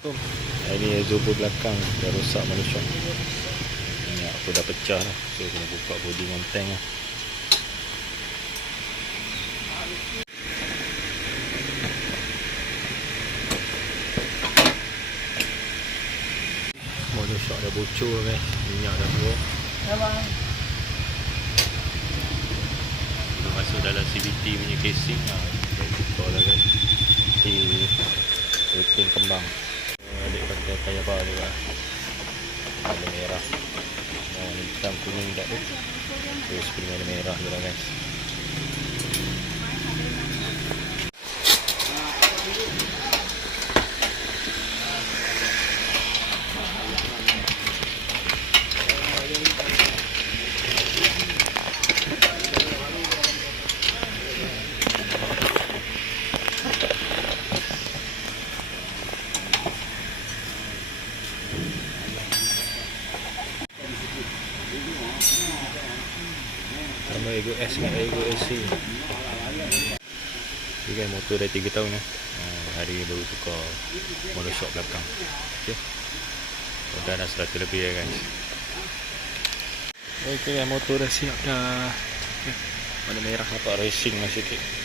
Ini Zobo belakang dah rosak manusia. Minyak aku dah pecah dah. So kena buka body dengan tank lah. Manusia dah bocor guys. Minyak dah keluar. Dah masuk dalam CVT punya casing lah. Buka lah guys. Di rating kembang. Adik pakai kaya bar juga. Ada merah. Hitam kuning tak tu. Terus punya ada merah je lah guys. Sama Ego S dengan Ego SC. Ini kan motor dah 3 tahun lah. Hari ni baru tukar monoshock belakang. Okay. Dah 100 lebih lah guys. Okay, motor dah siap dah. Okay. Warna merah nampak racing lah sikit.